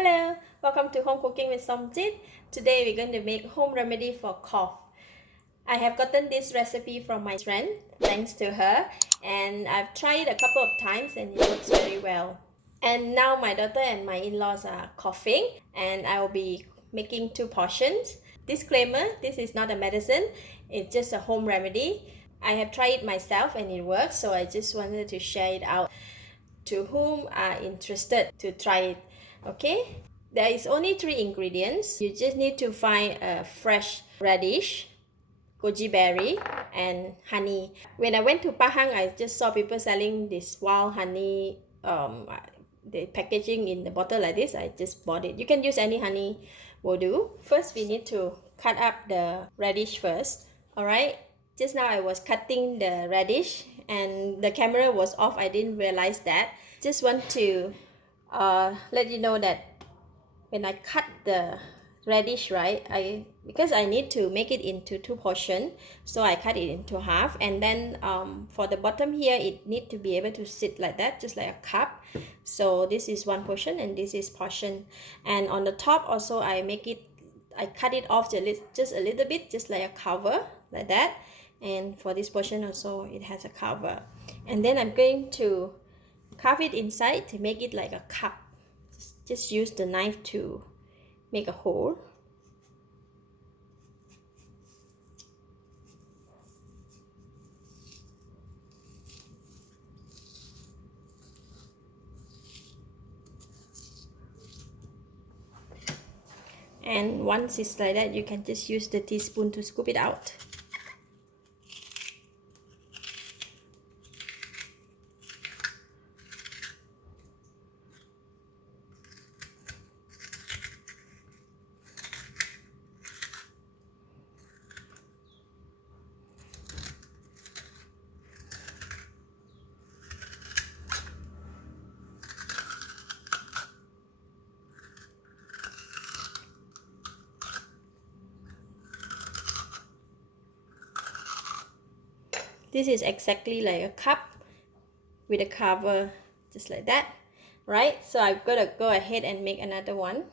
Hello, welcome to Home Cooking with Somjit. Today we're going to make home remedy for cough. I have gotten this recipe from my friend, thanks to her, and I've tried it a couple of times and it works very well. And now my daughter and my in-laws are coughing and I will be making 2 portions. Disclaimer, this is not a medicine, it's just a home remedy. I have tried it myself and it works, so I just wanted to share it out to whom are interested to try it. Okay, there is only 3 ingredients. You just need to find a fresh radish, goji berry, and honey. When I went to Pahang, I just saw people selling this wild honey, the packaging in the bottle like this. I just bought it. You can use any honey will do. First, we need to cut up the radish first. All right, just now I was cutting the radish and the camera was off. I didn't realize that. Just want to let you know that when I cut the radish, right, because I need to make it into 2 portions, so I cut it into half, and then for the bottom here it need to be able to sit like that, just like a cup. So this is 1 portion and this is portion, and on the top also I cut it off just a little bit, just like a cover like that. And for this portion also it has a cover, and then I'm going to carve it inside to make it like a cup. Just use the knife to make a hole. And once it's like that, you can just use the teaspoon to scoop it out. This is exactly like a cup with a cover, just like that, right? So I've got to go ahead and make another one.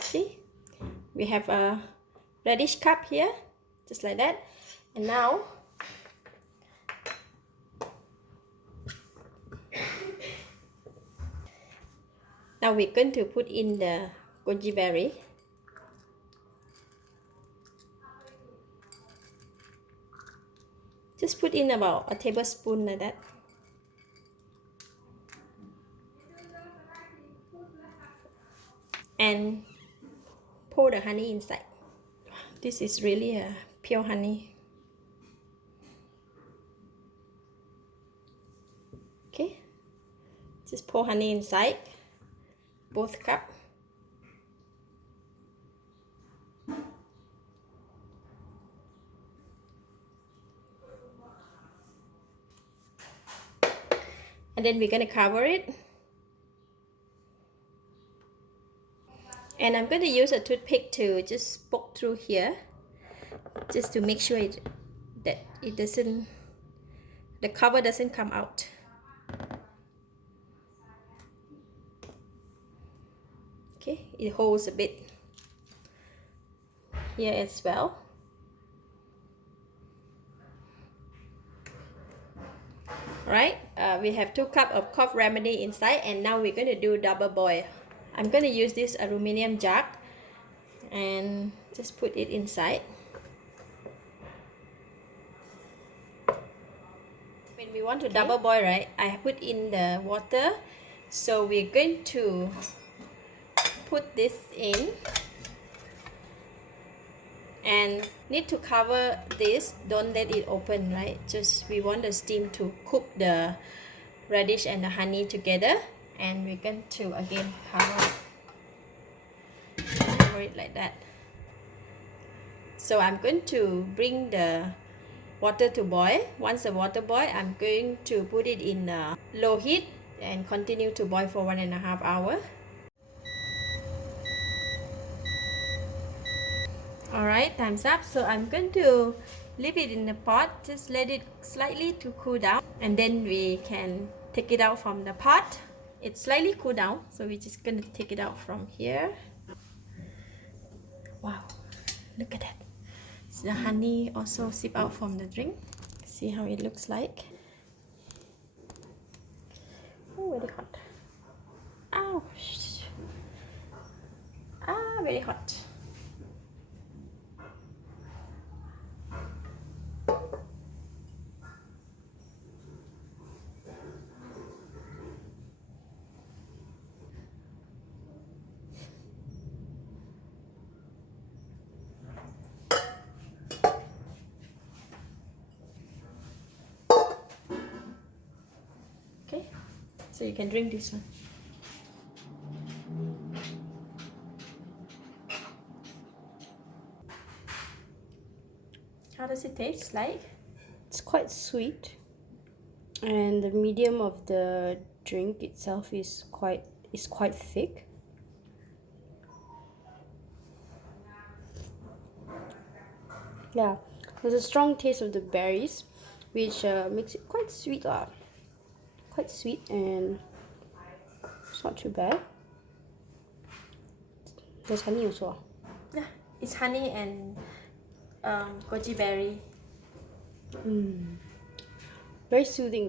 See, we have a radish cup here, just like that. And now we're going to put in the goji berry. Just put in about a tablespoon like that. And pour the honey inside. This is really a pure honey. Okay, just pour honey inside both cup. And then we're gonna cover it. And I'm going to use a toothpick to just poke through here, just to make sure that it doesn't, the cover doesn't come out. Okay, it holds a bit here as well. Right, we have 2 cups of cough remedy inside, and now we're going to do double boil. I'm going to use this aluminum jug and just put it inside. When we want to double boil, right, I put in the water, so we're going to put this in and need to cover this. Don't let it open, right? Just we want the steam to cook the radish and the honey together, and we're going to again cover it like that. So I'm going to bring the water to boil. Once the water boil, I'm going to put it in low heat and continue to boil for 1.5 hours. Alright, time's up. So I'm going to leave it in the pot, just let it slightly to cool down, and then we can take it out from the pot. It's slightly cooled down, so we're just going to take it out from here. Wow, look at that. So the honey also sip out from the drink. See how it looks like. Oh, very hot. Ouch. Very hot. Okay, so you can drink this one. How does it taste like? It's quite sweet, and the medium of the drink itself is quite thick. Yeah, there's a strong taste of the berries, which makes it quite sweet quite sweet, and it's not too bad. There's honey also. Yeah, it's honey and goji berry. Very soothing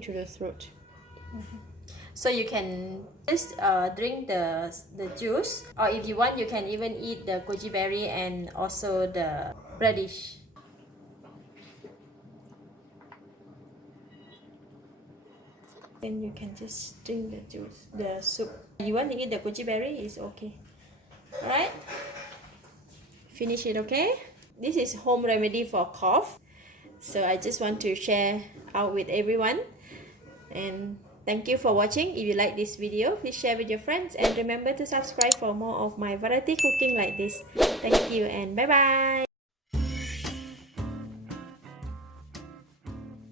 to the throat. So you can just drink the juice, or if you want, you can even eat the goji berry and also the radish. Then you can just drink the juice, the soup. You want to eat the goji berry, is okay. Alright, finish it. Okay, this is home remedy for cough, so I just want to share out with everyone. And thank you for watching. If you like this video, please share with your friends, and remember to subscribe for more of my variety cooking like this. Thank you and bye bye.